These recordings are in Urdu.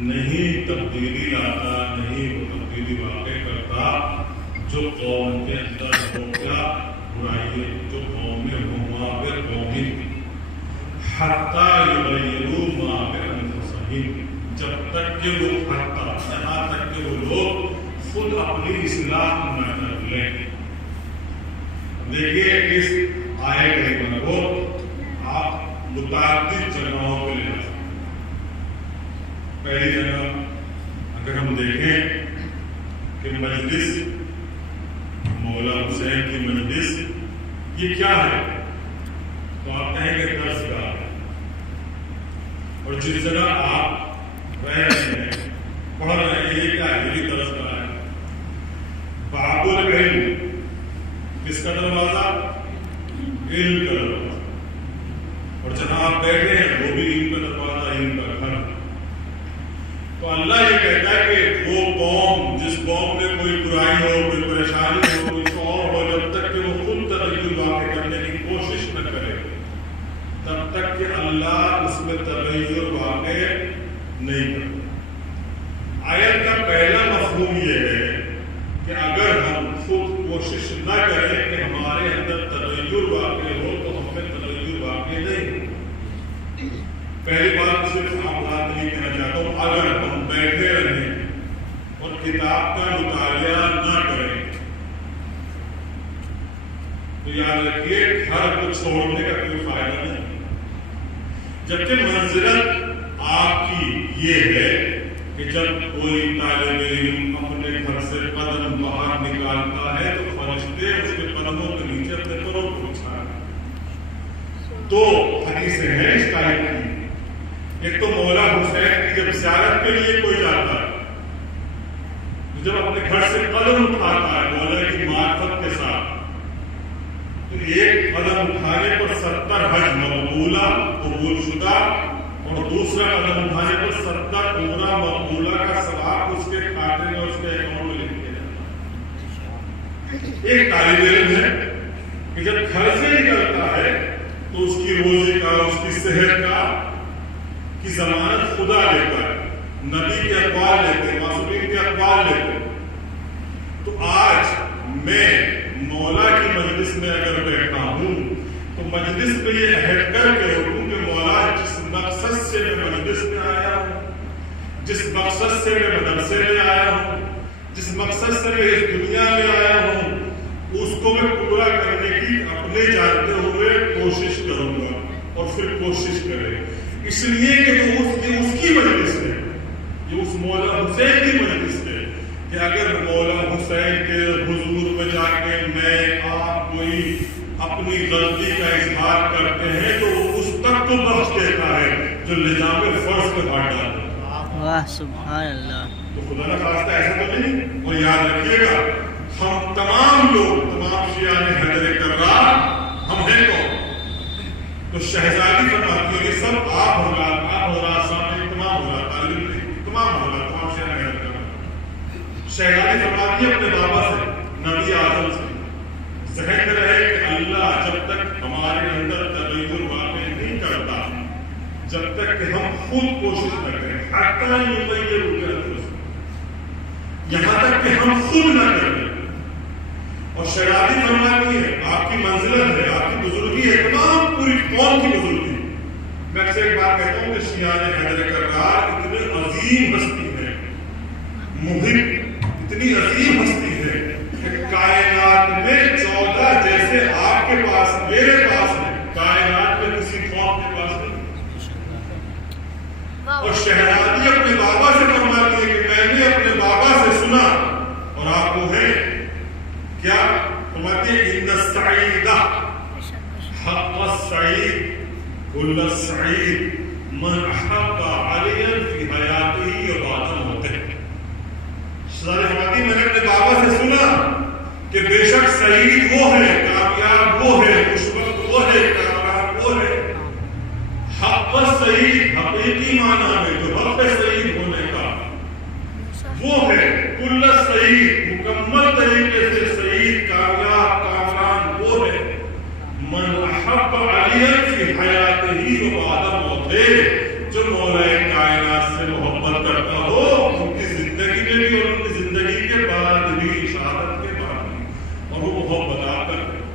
نہیں تبدیلی لاتا، نہیں وہ تبدیلی واقع کرتا جو قوم کے اندر ہو گیا برائی، جو قوم میں ہو ما بقوم حتی یغیروا ما بانفسہم، جب تک کہ وہ حتی یہاں تک کہ وہ لوگ خود اپنی اصلاح نہ کر لیں۔ دیکھیے اس آیت کریمہ کو آپ متعدد جگہوں پہ لے جا سکتے۔ پہلی جگہ اگر ہم دیکھیں کہ مجلس مولا حسین کی مجلس یہ کیا ہے تو آپ کہیں گے درس گاہ ہے، اور جس جگہ آپ رہ رہے ہیں پڑھ رہے ہیں یہ کیا ہے، یہ درس گاہ ہے۔ باب العلم کس کا دروازہ؟ علم کا دروازہ، اور جہاں آپ بیٹھے ہیں وہ بھی علم کا دروازہ، علم کا گھر۔ تو اللہ یہ کہتا ہے کہ وہ قوم جس قوم میں کوئی برائی ہو، کوئی پریشانی ہو، کوئی شور ہو، جب تک کہ وہ خود تغیر واقع کرنے کی کوشش نہ کرے تب تک کہ اللہ اس میں تغیر واقع نہیں کرتا۔ آیت کا پہلا مفہوم یہ ہے کہ اگر ہم خود کوشش نہ کریں کہ ہمارے اندر تغیر واقع ہو تو ہم میں تغیر واقع نہیں۔ پہلی بات صرف آپ بات نہیں کہنا چاہتا ہوں، اگر ہم بیٹھے رہیں اور کتاب کا مطالعہ نہ کریں تو یاد رکھیے گھر کو چھوڑنے کا کوئی فائدہ نہیں، جبکہ منزلت آپ کی یہ ہے کہ جب کوئی طالب علم اپنے گھر سے قدم باہر نکالتا ہے تو فرشتے اس کے قدموں کے نیچے اپنے پروں کو بچھاتے ہیں۔ دو حدیثیں ہیں اس ٹائپ کی، ایک تو مولا حسین کی جب زیارت کے لیے کوئی جاتا ہے، جب اپنے گھر سے قدم اٹھاتا ہے مولا کی معرفت کے ساتھ، تو ایک قدم اٹھانے پر 70 حج مقبولہ قبول شدہ، اور دوسرا قدم اٹھانے پر 70 عمرہ مقبولہ کا ثواب اس کے کھاتے میں، اس کے اکاؤنٹ میں لکھ دیا جاتا ہے۔ ایک طالب علم ہے کہ جب گھر سے نکلتا ہے تو اس کی روزی کا، اس کی صحت کا کی ضمانت خدا لیتا ہے، نبی کے اقوال لیتے ہیں، معصومین کے اقوال لیتے ہیں۔ تو آج میں مولا کی مجلس میں اگر بیٹھتا ہوں تو مجلس میں یہ عہد کر کے رکھوں کہ مولا جس مقصد سے میں مجلس میں آیا ہوں، جس مقصد سے میں مدرسے میں آیا ہوں، جس مقصد سے میں اس دنیا میں آیا ہوں، اس کو میں پورا کرنے کی اپنے جانتے ہوئے کوشش کروں گا، اور پھر کوشش کرے اس لیے کہ یہ اس کی مجلس ہے، یہ اس مولا حسین کی مجلس ہے، کہ اگر مولا حسین کے حضور میں جا کے میں آپ کوئی اپنی غلطی کا اظہار کرتے ہیں تو وہ اس تک کو بخش دیتا ہے جو نظام فرض پہ ہاتھ ڈالتا ہے۔ واہ سبحان اللہ۔ تو خدا نہ خواستہ ایسا تو نہیں۔ اور یاد رکھیے گا ہم تمام لوگ، تمام شیعہ حیدر کرار ہم ہیں کون؟ تو شہزادی فرماتی ہے کہ سب آپ حضرات سامنے تمام حضرات تعلیم تمام حضرات تمام شیعہ حیدر کرار۔ شہزادی فرماتی ہے اپنے بابا سے، نبی اعظم سے، ذہن میں رہے کہ اللہ جب تک ہمارے اندر تغیر واقع نہیں کرتا، جب تک کہ ہم خود کوشش نہ کریں، حتی یغیروا بانفسہم، یہاں تک کہ ہم خود نہ کریں۔ اور شہزادی فرماتی ہے آپ کی منزلت ہے، آپ کی بزرگی ہے، تمام پوری قوم کی بزرگی۔ میں اکثر ایک بات کہتا ہوں کہ شیعہ حیدر کرار اتنے عظیم ہستی ہے، محب اتنی عظیم ہستی ہے کہ کائنات میں 14 جیسے آپ کے پاس میرے پاس ہے، کائنات میں کسی قوم کے پاس نہیں۔ اور شہزادی اپنے بابا سے فرماتی ہے کہ میں نے اپنے بابا سے سنا، اور آپ کو ہے کیا فرماتی ہے؟ ان السعید حق السعید کل السعید من احب علیا فی حیاتہ و بعد موتہ۔ شہزادی فرماتی میں نے اپنے بابا سے سنا کہ بے شک سعید وہ ہے، کامیاب وہ ہے، خوشبخت وہ ہے، کامیاب وہ ہے۔ حق السعید حقیقی معنی میں جو حق سعید ہونے کا وہ ہے، کل سعید مکمل طریقے سے سعید کامیاب کامران وہ ہے، من احب علیا فی حیاتہ و بعد موتہ، جو مولا کائنات سے محبت کرتا ہو ان کی زندگی میں بھی اور ان کی زندگی کے بعد بھی، شہادت کے بعد بھی، اور وہ محبت آپ کرتے ہیں۔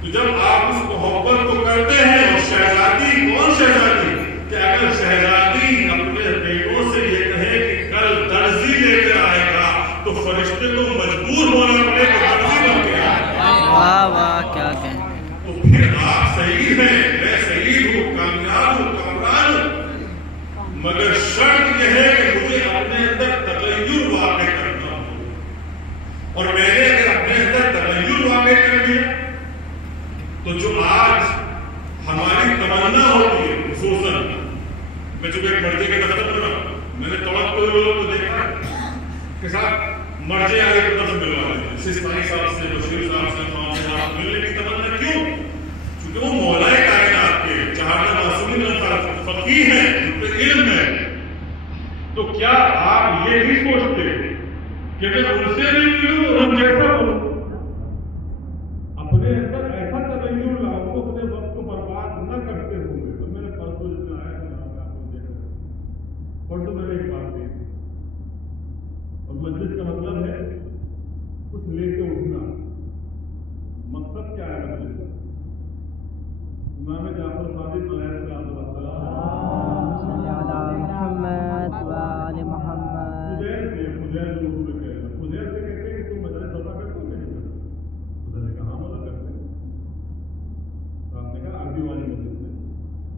تو جب آپ اس محبت کو کرتے ہیں، اور شہزادی کون شہزادی؟ کہ اگر شہزادی اپنے بیٹوں سے یہ کہے کہ کل درزی لے کے آئے گا تو فرشتے کو مجبور ہونا پڑے کہ درزی بن کے آئے گا۔ واہ واہ کیا کہتے ہیں۔ تو پھر آپ سعید ہیں، میں سعید ہوں، کامیاب ہوں، کامران ہوں، مگر شرط یہ ہے کہ مجھے اپنے اندر تغیر واقع کرنا ہو، اور میں نے اگر اپنے اندر تغیر واقع کر دیا تو جو آج ہماری تمنا ہوتی ہے، خصوصاً میں چونکہ ایک مرضی کے دفتر میں رہا، میں نے توقع لوگوں کو دیکھا کہ صاحب مرضی آگے کے دفتر ملوا دیتے، سستانی صاحب سے، بشیر صاحب سے، خان صاحب ملنے کی تمنا کیوں؟ کیونکہ وہ مولا کائنات کے چہارہ معصومین فقیہ ہیں، ان پہ علم ہے۔ تو کیا آپ یہ نہیں سوچتے کہ میں ان سے نہیں ملوں اور ان جیسا ہوں؟ اپنے اندر ایسا تغیر لاؤں کو اپنے وقت کو برباد نہ کرتے ہوئے۔ تو میں نے پرسوں جس میں آیا تھا آپ کو دیکھا، پرسوں میں نے ایک بات دیکھی، اور مجلس کا مطلب ہے کچھ لے کے اٹھنا۔ مقصد کیا ہے مجلس کا؟ امام جعفر صادق علیہ السلام صلی علی محمد و آل محمد۔ فضیل اردو میں کہہ رہا ہے، فضیل سے کہتے ہیں کہ تم مجلس دفعہ کرتے ہو کہ نہیں کرتے؟ فضیل نے کہا ہاں مطلب کرتے ہیں۔ تو آپ نے کہا عربی والی مجلس میں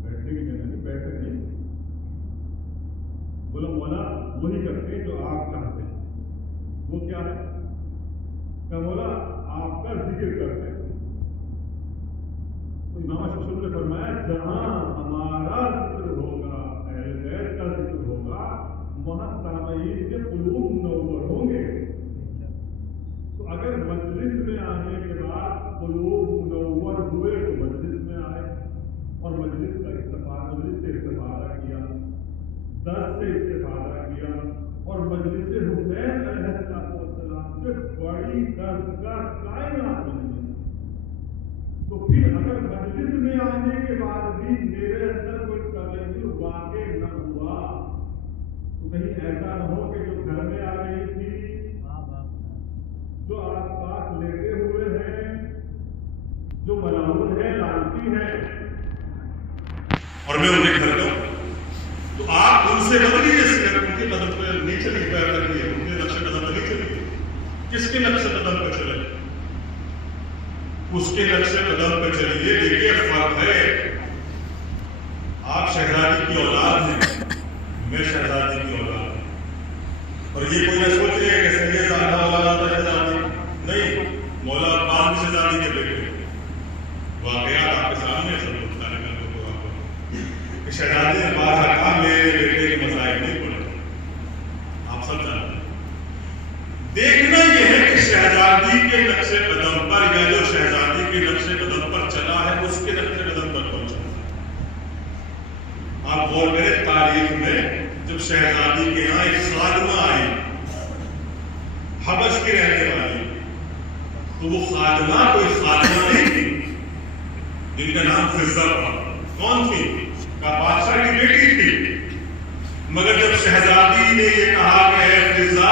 بیٹھنے کی جگہ نہیں، بیٹھ کر نہیں، بولا مولا وہی کرتے ہیں جو آپ چاہتے ہیں۔ وہ کیا ہے؟ کہ مولا آپ کا ذکر کرتے ہیں۔ تو امام شمس نے فرمایا جہاں ہمارا ذکر ہوگا، اہل بیت کا ذکر ہوگا، وہاں سامعین کے قلوب منور ہوں گے۔ تو اگر مجلس میں آنے کے بعد قلوب منور ہوئے تو مجلس میں آئے، اور مجلس کا استفادہ، مجلس سے استفادہ کیا، درس سے استفادہ کیا، اور مجلس حسین علیہ السلام سے بڑی درسگاہ کائنات بنی۔ تو پھر اگر مجلس میں آنے کے بعد بھی میرے اندر کوئی تغیر واقع نہ ہوا تو کہیں ایسا نہ ہو کہ جو گھر میں آ رہی تھی، جو آس پاس لیٹے ہوئے ہیں، جو ملعون ہے، لعنتی ہے، اور میں انہیں گھر کا تو آپ ان سے بدلیے، ان کے قدم پہ نہیں چلی، پیر رکھیے، ان کے نقش قدم پہ نہیں چلی۔ کس کے نقش قدم پہ چلے؟ اس کے نقش قدم پہ چلیے۔ دیکھیے فرق ہے، آپ شہزادی کی اولاد ہیں، میں شہزادی کی اولاد ہوں، اور یہ کوئی نہ سوچے کہ سید زہرا اولاد ہوتا ہے شہزادی، نہیں، مولا عباس بھی شہزادی کے بیٹے، واقعات آپ کے سامنے سب کہ شہزادی نے بات کہا میرے بیٹے کے مذاہب نہیں پڑے، آپ سب جانتے ہیں۔ دیکھنا یہ ہے کہ شہزادی کے نقش قدم پر یا جو شہزادی کے نقش قدم پر چلا ہے اس کے نقش قدم پر پہنچا۔ آپ غور کریں تاریخ میں جب شہزادی کے یہاں ایک خادمہ آئی حبش کی رہنے والی، تو وہ خادمہ کوئی خادمہ نہیں تھی جن کا نام فضہ تھا۔ کون تھی؟ کا بادشاہ کی بیٹی تھی۔ مگر جب شہزادی نے یہ کہا کہ اے فضہ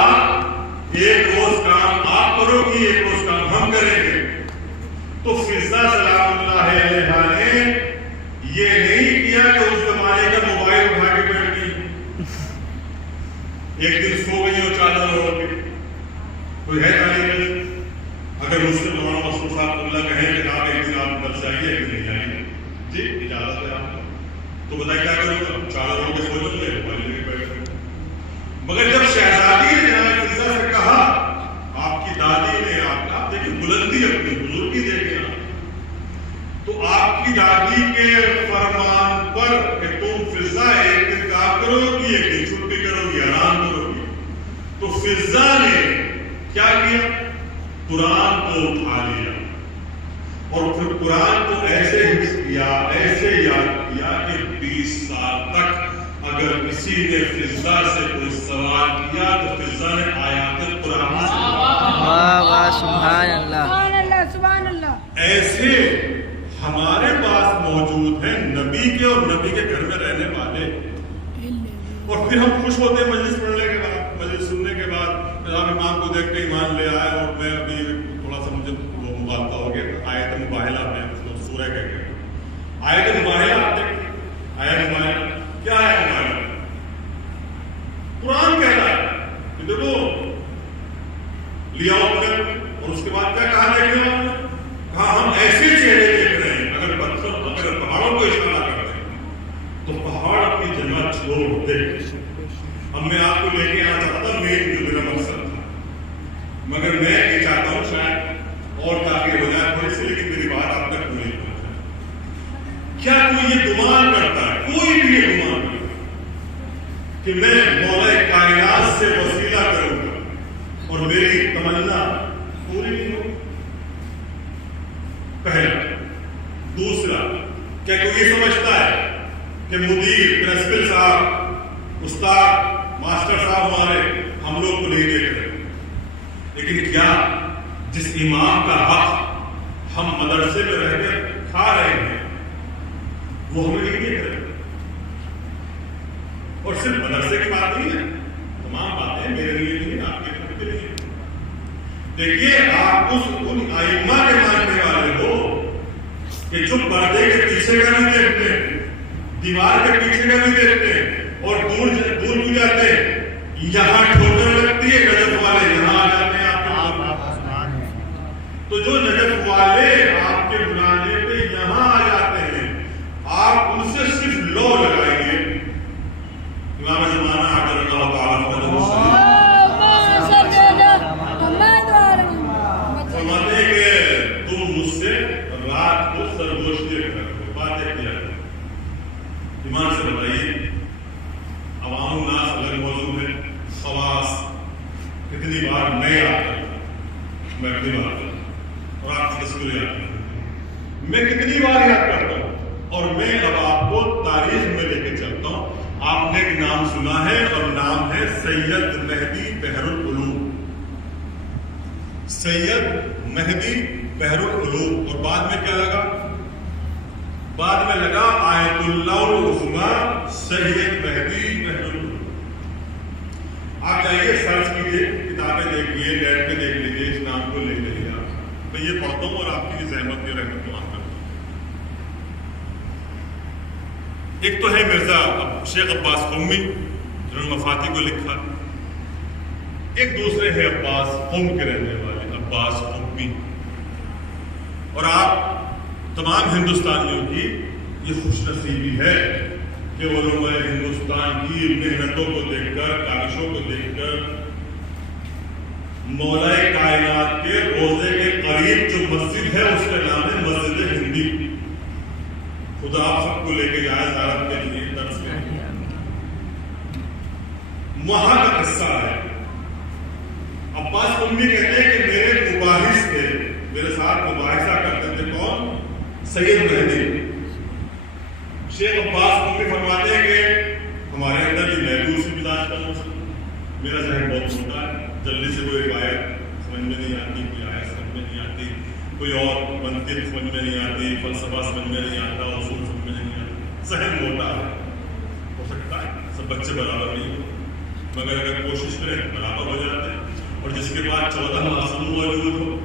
ایک روز کام آپ کرو گی ایک روز کام ہم کریں گے، تو فضہ سلام اللہ علیہا نے یہ نہیں کیا کہ اس زمانے کا موبائل اٹھا کے بیٹھ گئی، ایک دن سو گئی اور چادر ہو گئی۔ کوئی ہے تعلیم؟ اگر مجھ سے مولانا مسعود صاحب اللہ کہیں کہ آپ ایک دن آپ بچ جائیے ایک دن نہیں آئیے، جی اجازت ہے آپ کو، تو بتائیں کیا کروں گا؟ چادر ہو کے سو جاؤں گے موبائل لے کے بیٹھ گئے۔ مگر جب شہزادی نے جناب فضہ سے کہا، آپ کی دادی نے آپ دیکھیں بلندی اپنی بزرگی دیکھیں آپ، تو آپ کی دادی کے فرمان پر کہ تم فضہ ایک دن کام کرو گی ایک دن چھٹی کرو گی آرام کرو گی، تو فضہ نے کیا کیا؟ قرآن کو اٹھا لیا اور پھر قرآن کو ایسے حفظ کیا ایسے یاد کیا کہ 20 سال تک اگر کسی نے فضہ سے کوئی سوال کیا تو فضہ نے آیات قرآن سے واہ واہ سبحان اللہ سبحان اللہ سبحان اللہ۔ ایسے ہمارے پاس موجود ہیں نبی کے اور نبی کے گھر میں رہنے والے، اور پھر ہم خوش ہوتے ہیں مجلس پڑھنے کے بعد، مجلس سننے کے بعد آپ امام کو دیکھ کے ایمان لے آئے، اور میں ابھی تھوڑا سا مجھے وہ مغالطہ ہو گیا آیت مباہلہ میں سورہ کہہ گیا آیت مباہلہ، آیت مباہلہ کیا ہے؟ مباہلہ قرآن کہہ رہا ہے کہ دیکھو لیا اور اس کے بعد کیا کہا دیکھ لیا آپ نے؟ کہا ہم ایسے چہرے دیکھ رہے ہیں، اگر پہاڑوں کو اشارہ کرتے ہیں تو پہاڑ اپنی جگہ چھوڑ دے۔ ہم نے آپ کو لے کے آنا چاہتا تھا، جو میرا مقصد تھا، مگر میں یہ چاہتا ہوں شاید اور تاخیر ہو جائے تھوڑی سی، لیکن میری بات آپ تک نہیں پہنچا۔ کیا کوئی یہ گمان کرتا ہے، کوئی بھی یہ گمان کرتا ہے کہ میں مولا کائنات سے وسیلہ کروں گا اور میری تمنا پوری نہیں ہوگی؟ پہلا۔ دوسرا، کیا کوئی یہ سمجھتا ہے کہ مدیر پرنسپل صاحب استاد ماسٹر صاحب ہمارے ہم لوگ کو نہیں دیکھ رہے، لیکن کیا جس امام کا حق ہم مدرسے میں رہ کر کھا رہے ہیں وہ ہمیں نہیں دیکھ رہے؟ اور صرف مدرسے کی بات نہیں ہے، تمام باتیں میرے لیے نہیں ہیں، آپ کے لیے نہیں۔ دیکھیے آپ ان ائمہ کے ماننے والے ہو کہ جو پردے کے پیچھے کا بھی دیکھتے ہیں، دیوار کے پیچھے کا بھی دیکھتے ہیں، اور دور بھی جاتے ہیں، یہاں ٹھوکر لگتی ہے نجف والے یہاں آ جاتے ہیں آپ کے تو جو نجف والے آپ کے بلانے پہ یہاں آ جاتے ہیں، آپ ان سے صرف لو لگائیں گے۔ امام زمانہ اگر اللہ تعالیٰ فرماتے ہیں کہ تم مجھ سے رات کو سرگوشتی رکھو، باتیں کیا کرو۔ ایمان سے بتائیے عوام الناس الگ موضوع ہے، خواص کتنی بار میں یاد کرتا ہوں، میں اپنی بات کرتا ہوں اور آپ کی تصویر یاد کرتا ہوں، میں کتنی بار یاد کرتا ہوں، اور میں اب آپ کو تاریخ میں لے کے چلتا ہوں۔ آپ نے ایک نام سنا ہے اور نام ہے سید مہدی بحر العلوم، سید مہدی بحر العلوم، اور بعد میں کیا لگا؟ بعد میں لگا آیت اللہ العظمیٰ سید مہدی بحر العلوم۔ آپ جائیے سرچ کیجیے، کتابیں دیکھیے، نیٹ پہ دیکھ لیجیے، اس نام کو لے لیجیے آپ۔ میں یہ پڑھتا ہوں اور آپ کی زحمت کی رحمت کو کرتا ہوں۔ ایک تو ہے مرزا شیخ عباس قمی جنہوں نے مفاتی کو لکھا، ایک دوسرے ہے عباس قم کے رہنے والے عباس قمی، اور آپ تمام ہندوستانیوں کی یہ خوش نصیبی ہے کہ علماء ہندوستان کی محنتوں کو دیکھ کر، کاوشوں کو دیکھ کر مولا کائنات کے روزے کے قریب جو مسجد ہے اس کا نام ہے مسجد ہندی۔ خدا آپ سب کو لے کے جائے زیارت کے لیے درس کے لیے. وہاں کا قصہ ہے. عباس امی کہتے ہیں کہ میرے مباحث تھے, میرے ساتھ مباحثہ کرتے تھے. کون؟ سید مہدی. شیخ عباس امی فرماتے ہیں کہ ہمارے اندر یہ میں بھی اسی مزاج کا ہوں. میرا ذہن بہت چھوٹا ہے, جلدی سے کوئی روایت سمجھ میں نہیں آتی, کوئی آیت سمجھ میں نہیں آتی, کوئی اور منطق سمجھ میں نہیں آتی, فلسفہ سمجھ میں نہیں آتا, اصول سمجھ میں نہیں آتا. ذہن موٹا ہے. ہو سکتا ہے سب بچے برابر نہیں ہو, مگر اگر کوشش کریں برابر ہو جاتے ہیں. اور جس کے بعد 14 معصوم موجود ہو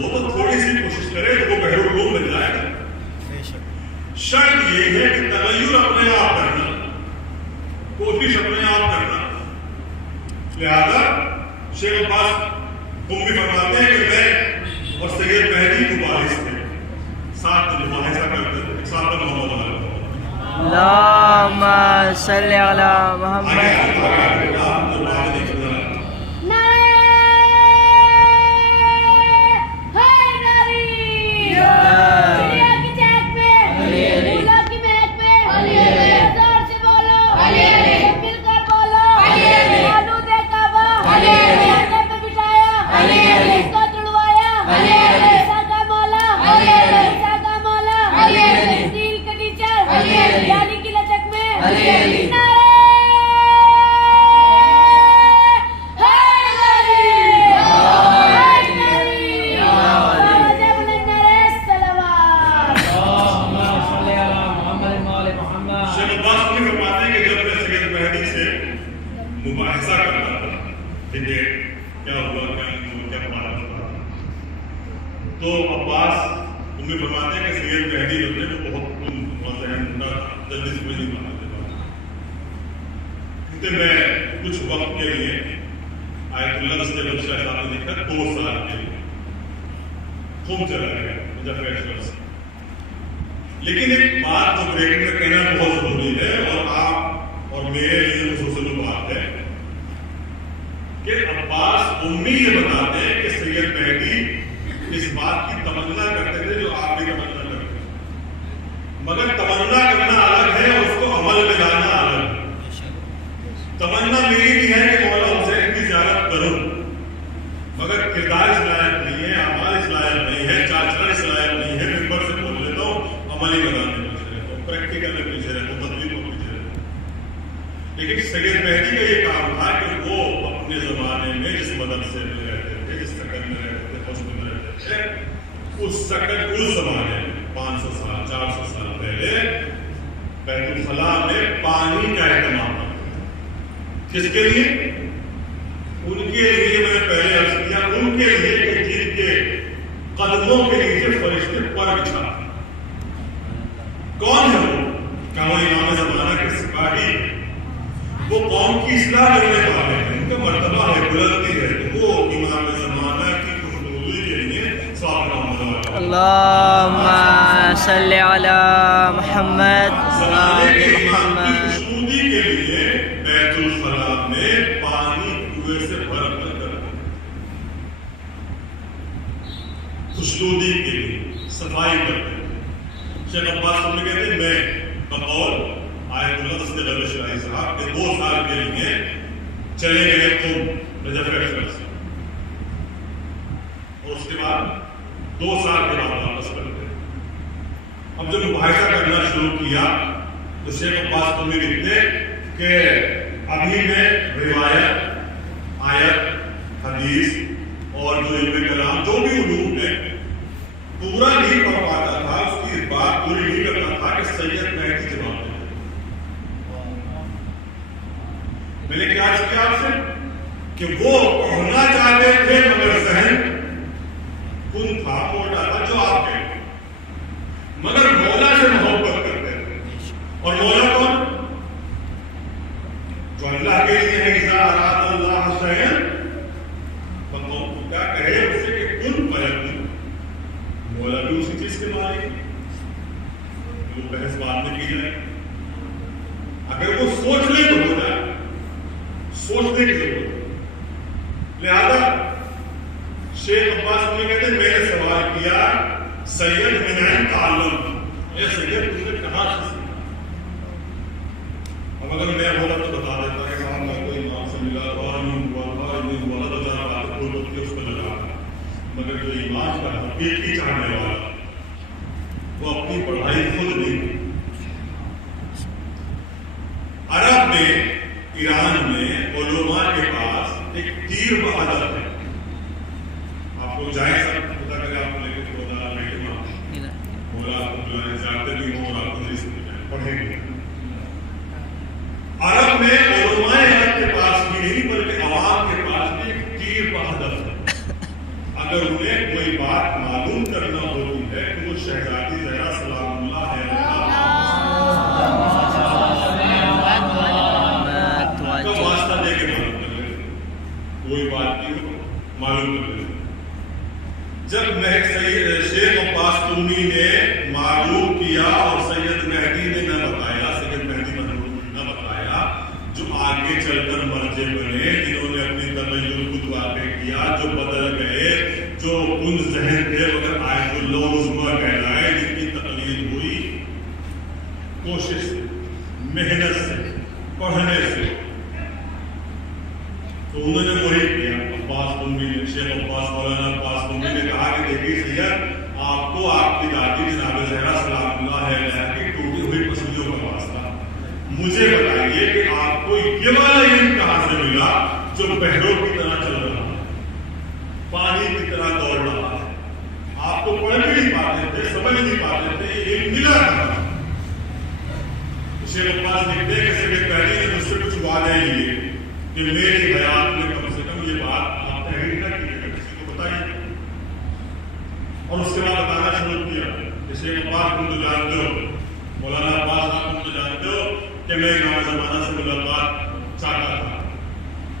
وہ تو تھوڑی سی کوشش کرے تو وہ بحر العلوم بن جائے گا. شرط یہ ہے کہ تغیر اپنے آپ کرنا, کوشش اپنے آپ کرنا. لہذا شیخ عباس امی فرماتے ہیں کہ میں اور سید مہدی مباحث تھے, ساتھ مباحثہ کرتے تھے. ساتھ محمد اللہم صلی علی محمد. مباحثہ کرتا تھا کہ کیا ہوا کیا نہیں ہوا, کیا ہمارا ہوا. تو عباس امی فرماتے ہیں کہ سید مہدی جو تھے وہ بہت ذہن موٹا تھا, جلدی سے نہیں بناتے تھے. میں کچھ وقت کے لیے آیت اللہ دست بخشا صاحب نے لکھا 2 سال کے لیے خوب چلا گیا مظفر سے. لیکن ایک بات جو بریک میں کہنا بہت ضروری ہے اور آپ اور میرے لیے خصوصاً بات ہے کہ عباس امی یہ بتاتے ہیں کہ سید مہدی اس بات کی تمنا کرتے تھے جو آپ بھی تمنا کرتے ہیں, مگر تمنا کرنا الگ ہے اور اس کو عمل میں لانا الگ ہے. تمنا میری بھی ہے کہ مولا حسین کی زیارت کروں, مگر کردار اس لائق نہیں ہے, اعمال اس لائق نہیں ہے, چال چلن اس لائق نہیں ہے. ممبر سے بول لیتا ہوں, عملی میدان میں پیچھے رہتا ہوں, پریکٹیکل میں پیچھے رہتا ہوں, تدبیر میں پیچھے رہتا ہوں. لیکن سید مہدی کا یہ کام تھا کہ وہ اپنے زمانے میں جس مدرسے میں رہتے تھے, جس سکن میں رہتے تھے, حسن میں رہتے تھے, اس سکن اس زمانے میں 500 سال 400 سال پہلے بیت الخلاء میں پانی کا اہتمام کرتے. کس کے لیے؟ ان کے لیے, میں نے پہلے عرض کیا, ان کے لیے کہ جن کے قدموں کے نیچے فرشتے پر بچھا. کون ہے وہ؟ کیا وہ امام زمانہ کے سپاہی, وہ قوم کی اصلاح کرنے والے ہیں, ان کا مرتبہ ہے, بلندی ہے. تو وہ امام زمانہ کی خوشنودی کے لیے سوال کرنا. اللہم صلی علی محمد. زمانے کے امام کی خوشنودی کے لیے بیت الخلاء میں پانی کنویں سے بھر کر خوشنودی کے لیے صفائی کرتے ہیں. شیخ عباس ہم نے کہتے ہیں میں بقول آیت اللہ دست بخشا صاحب کے 2 سال کے لیے چلے گئے قم نجف ایکسپریس, اور اس کے بعد 2 سال کے بعد واپس کر گئے. اب جب مباحثہ کرنا شروع کیا تو شیخ عباس کو بھی لکھتے کہ ابھی میں روایت, آیت, حدیث اور جو علم کلام جو بھی علوم ہے پورا نہیں پڑھ پاتا تھا, اس کی بات پوری نہیں کرتا تھا کہ سید مہدی جواب دے. میں نے کیا کیا آپ سے کہ وہ پڑھنا چاہتے تھے مگر ذہن کن تھا, موٹا تھا جو آپ کے, مگر مولا سے محبت کرتے تھے. اور مولا کون؟ جو اللہ کے لیے ہے, اذا اراد اللہ شیئا فقول, کیا کہے اس سے کہ کن فیکون. مولا بھی اسی چیز کے مالک, وہ بحث بعد میں کی جائے. اگر وہ سوچ لے تو ہو جائے, سوچنے کی ضرورت ہے. لہذا شیخ عباس نے کہتے ہیں میں نے سوال کیا سید من عین تعلم, اے سید تم نے کہاں سے سیکھا؟ اب اگر میں ہوتا تو بتا دیتا کہ صاحب میں کوئی امام سے ملا اور نہیں ہوا تو جانا بات کوئی بات اس کو لگا، مگر جو ایمان کا حقیقی چاہنے والا وہ اپنی پڑھائی خود نہیں. عرب میں، ایران میں علماء کے پاس ایک تیر بہادر ہے. آپ لوگ جائیں سب خدا کرے آپ لے کے خدا بیٹے ماں مولا آپ کو بلائیں جانتے بھی ہوں اور آپ کو نہیں پڑھیں گے. عرب میں علماء عرب کے پاس بھی نہیں بلکہ عوام کے پاس بھی ایک تیر بہادر ہے. اگر انہیں کوئی بات معلوم کرنا ہوتی ہے تو وہ شہزادی زہرا سلام اللہ ہے کا واسطہ دے کے معلوم کر لیتے، کوئی بات کی معلوم کر لیتے. جب شیخ عباس قمی نے معلوم کیا اور سید مہدی نے نہ بتایا، سید مہدی نہ بتایا جو آگے چل کر مرجع بنے، جنہوں نے اپنی تغیر خود واقع کیا، جو بدل گئے، جو ان ذہن تھے مگر آیت اللہ عظمیٰ کہلائے، جن کی تقلید ہوئی کوشش سے، محنت سے، پڑھنے سے، تو انہوں نے وہی کیا. عباس قمی نے، شیخ عباس مولانا عباس قمی نے کہا کہ دیکھیے سید آپ کو آپ کی دادی جناب زہرا سلام اللہ علیہ کی ٹوٹی ہوئی پسلیوں کا واسطہ، مجھے بتائیے کہ آپ کو یہ والا علم کہاں سے ملا جو بحروں کی طرح چل رہا ہے، پانی کی طرح دوڑ رہا ہے؟ آپ تو پڑھ بھی نہیں پاتے تھے، سمجھ نہیں پاتے تھے، یہ علم ملا کہاں؟ شیخ عباس لکھتے ہیں کہ سید مہدی نے مجھ سے کچھ وعدے لیے کہ میری حیات میں کم سے کم یہ بات آپ تحریر نہ کیجیے، کسی کو بتائیے. اور اس کے بعد بتانا شروع کیا کہ شیخ عباس تم تو جانتے ہو، مولانا عباس تم تو جانتے ہو کہ میں امام زمانہ سے ملاقات چاہتا تھا،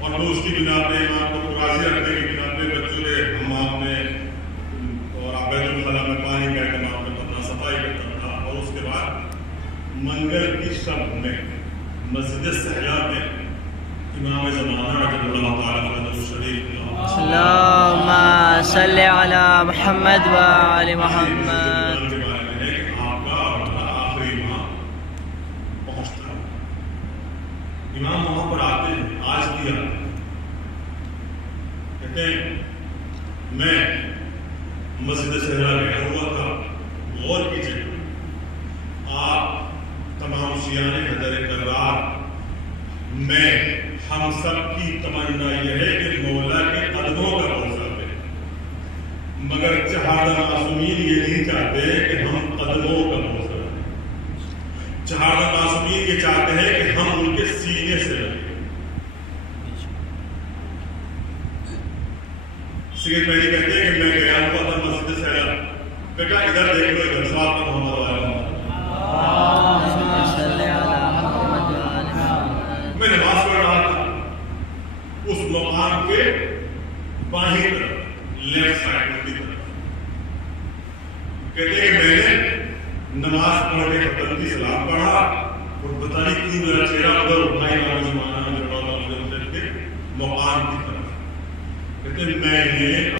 اور وہ اس کی بنا پہ امام کو راضی رکھنے کی بنا پہ بچوں کے حمام میں اور بیت الخلاء میں پانی کا اہتمام کرتا تھا، صفائی کرتا تھا. اور اس کے بعد منگل کی شب میں مسجد صحرا میں امام زمانہ رضی اللہ تعالیٰ عنہ شریف اللہم صلی علی محمد و آل محمد. کے بارے میں ہے کہ آپ کا آخری امام پہنچتا ہے. امام وہاں پر آتے ہیں، آج کیا کہتے ہیں میں مسجد صحرا گیا ہوا تھا. غور کیجیے، آپ تمام شیعان حیدر کرار، میں، ہم سب کی تمنا یہ ہے کہ مولا کے قدموں کا بھروسہ دیں، مگر چہارہ معصومین یہ نہیں چاہتے کہ ہم قدموں کا بھروسہ دیں. چہارہ معصومین یہ چاہتے ہیں کہ ہم ان کے سینے سے لگیں. سید مہدی کہتے ہیں کہ میں گیا ہوا تھا مسجد صحرا، بیٹا ادھر دیکھ لو، ادھر صاحب کا محمد والا میں نماز پڑھ رہا تھا اس مقام کے بائیں طرف، لیفٹ سائڈ کی طرف. کہتے ہیں کہ میں نے نماز پڑھ کے ختم کی سلام پڑھا اور پتہ نہیں کیوں میرا چہرہ ادھر اٹھائی امام زمانہ کے مقام کی طرف. کہتے ہیں میں نے